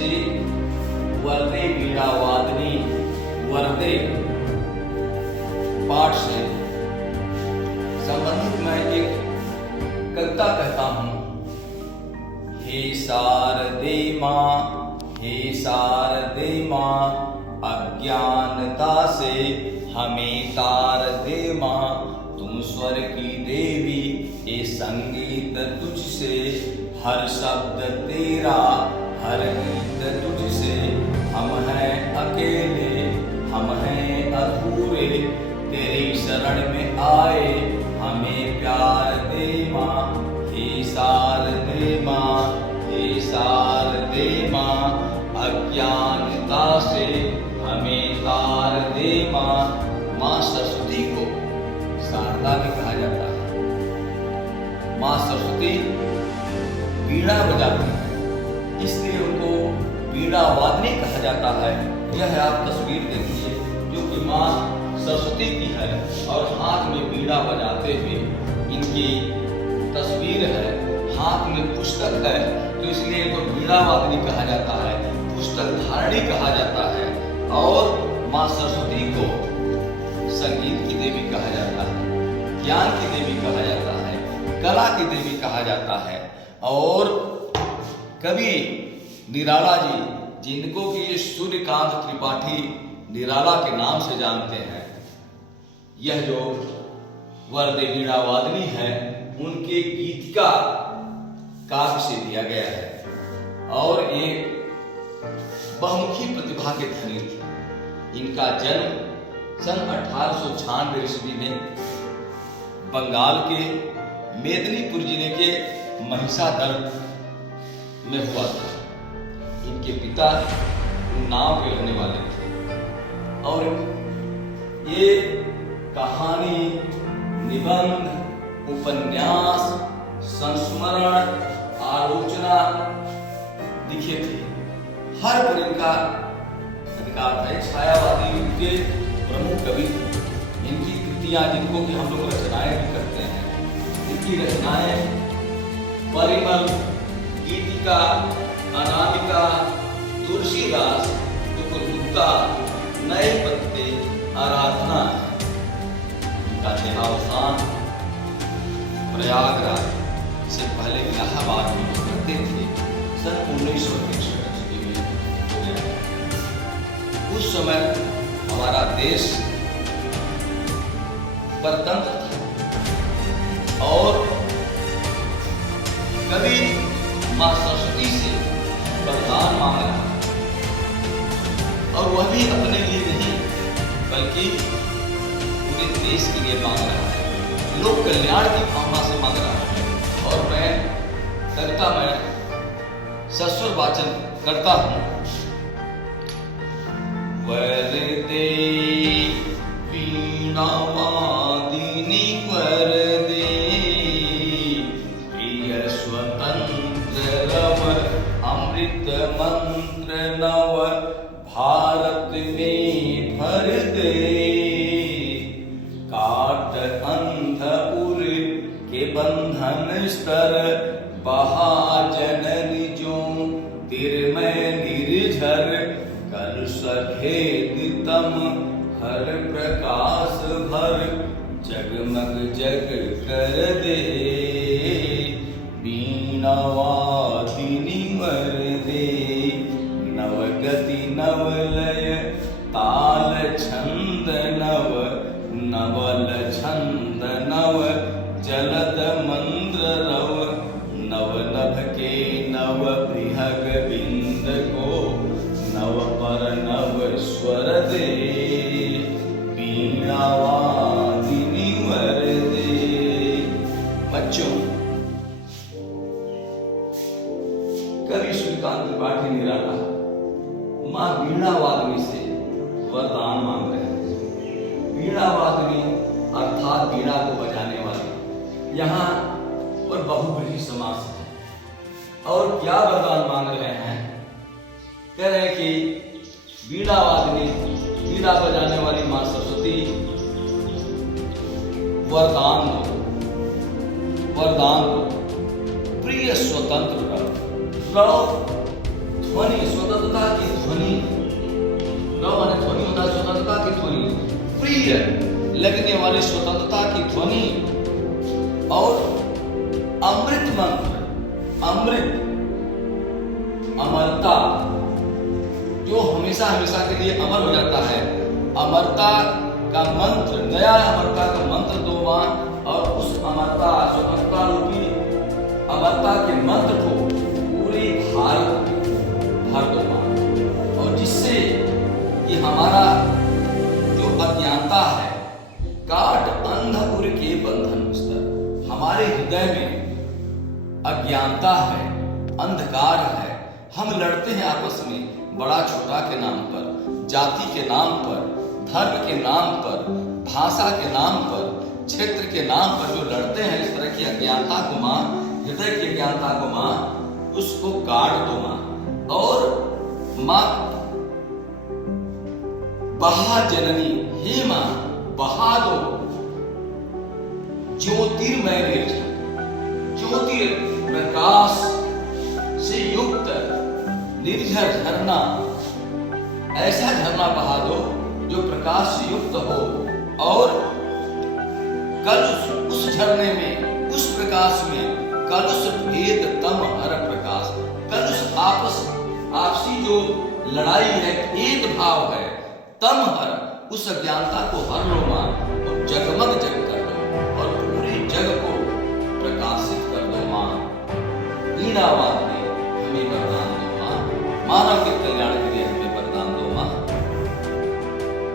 से वरदे वीणा वादनी वरदे पाठ से संबंधित मैं एक कविता कहता हूं। हे शारदे मां, हे शारदे मां, अज्ञानता से हमें तार दे मां। तुम स्वर की देवी, ये संगीत तुझसे, हर शब्द तेरा, हर गीत तुझसे। हम हैं अकेले, हम हैं अधूरे, तेरी शरण में आए, हमें प्यार दे मां। हे शारदे मां, हे शारदे मां, अज्ञानता से हमें तार दे मां। मां सरस्वती को शारदा भी कहा जाता है। मां सरस्वती वीणा बजाती है, इसलिए उनको वीणा वादनी कहा जाता है। यह आप तस्वीर देखिए जो कि मां सरस्वती की है और हाथ में वीणा बजाते हुए इनकी तस्वीर है। हाथ में पुस्तक है तो इसलिए इनको वीणा वादनी कहा जाता है, पुस्तक धारणी कहा जाता है। और मां सरस्वती को संगीत की देवी कहा जाता है, ज्ञान की देवी कहा जाता है, कला की देवी कहा जाता है। और कवि निराला जी, जिनको कि सूर्यकांत त्रिपाठी निराला के नाम से जानते हैं, यह जो वरदे वीणा वादनी है उनके गीत का काव्य से दिया गया है। और एक बहुमुखी प्रतिभा के धनी थे। इनका जन्म सन 1896 ईस्वी में बंगाल के मेदिनीपुर जिले के महिषादल में हुआ था। इनके पिता उन्नाव के रहने वाले थे। और ये कहानी, निबंध, उपन्यास, संस्मरण, आलोचना लिखे थे। हर पर इनका अधिकार है। छायावादी युग के प्रमुख कवि थे। इनकी कृतियां, जिनको कि हम लोग रचनाएं भी करते हैं, इनकी रचनाएं परिमल, गीतिका, अनामिका, तुलसीदास, टुकड़ुक्ता, नए पत्ते, आराधना है। इनका देहावसान प्रयागराज से पहले इलाहाबाद में रहते थे। सन 1961 में हो गया। उस समय हमारा देश परतंत्र था और कभी मां सरस्वती से वरदान मांग रहा है। और वह भी अपने लिए नहीं बल्कि पूरे देश के लिए मांग रहा है, लोक कल्याण की भावना से मांग रहा है। और मैं सस्वर वाचन करता हूं। वरदे वीणा वादिनी वरदे, प्रिय स्वतंत्र रव, अमृत मंत्र नव, भारत में भर दे। काट अंध उर के बंधन स्तर, बहा जननी जो तिरमय निर्झर। कल सभेद तम हर प्रकाश भर, जगमग जग कर दे। वीणा वादिनी वरदे, नवगति नवलय, ताल छंद नव, नवल छंद नव, जलद मंद्र रव। नव नभ के नव बृहग बिंद को, नव पर नव स्वर दे। वीणा वादिनी वरदे। बच्चों, कवि सूर्यकांत त्रिपाठी निराला मां वीणा वादनी से वरदान मांग रहे हैं। वीणा वादनी अर्थात वीणा को बजाने वाली। यहाँ पर बहुब्रीहि समास है। और क्या वरदान मांग रहे हैं? कह रहे हैं कि वीणा वादनी, वीणा बजाने वाली मां सरस्वती, वरदान दो, वरदान दो। प्रिय स्वतंत्र रव, ध्वनि, स्वतंत्रता की ध्वनि। न माने ध्वनि होता है स्वतंत्रता की ध्वनि, प्रिय लगने वाली स्वतंत्रता की ध्वनि। और अमृत मंत्र, अमृत, अमरता, जो हमेशा हमेशा के लिए अमर हो जाता है। अमरता का मंत्र, नया अमरता का मंत्र दो मां, और उस अमरता, स्वतंत्रता रूपी अमरता के मंत्र को पूरे भारत में भर दो मां। और जिससे कि हमारा जो अज्ञानता है, काट अंधपुर के बंधन पुस्तक, हमारे हृदय में अज्ञानता है, अंधकार है। हम लड़ते हैं आपस में, बड़ा छोटा के नाम पर, जाति के नाम पर, धर्म के नाम पर, भाषा के नाम पर, क्षेत्र के नाम पर जो लड़ते हैं। इस तरह की अज्ञानता को मां, हृदय की अज्ञानता को मां, उसको काट दो मां। और मां बहा जननी, हे मां बहा दो ज्योतिर्मय निर्झर, ज्योति प्रकाश से युक्त निर्झर झरना, ऐसा झरना बहा दो जो प्रकाश से युक्त हो। और कल उस झरने में, उस प्रकाश में कलुष भेद तम हर प्रकाश, कलुष आपसी जो लड़ाई है, भेद भाव है, तम हर, उस अज्ञानता को हर लो मां। और जगत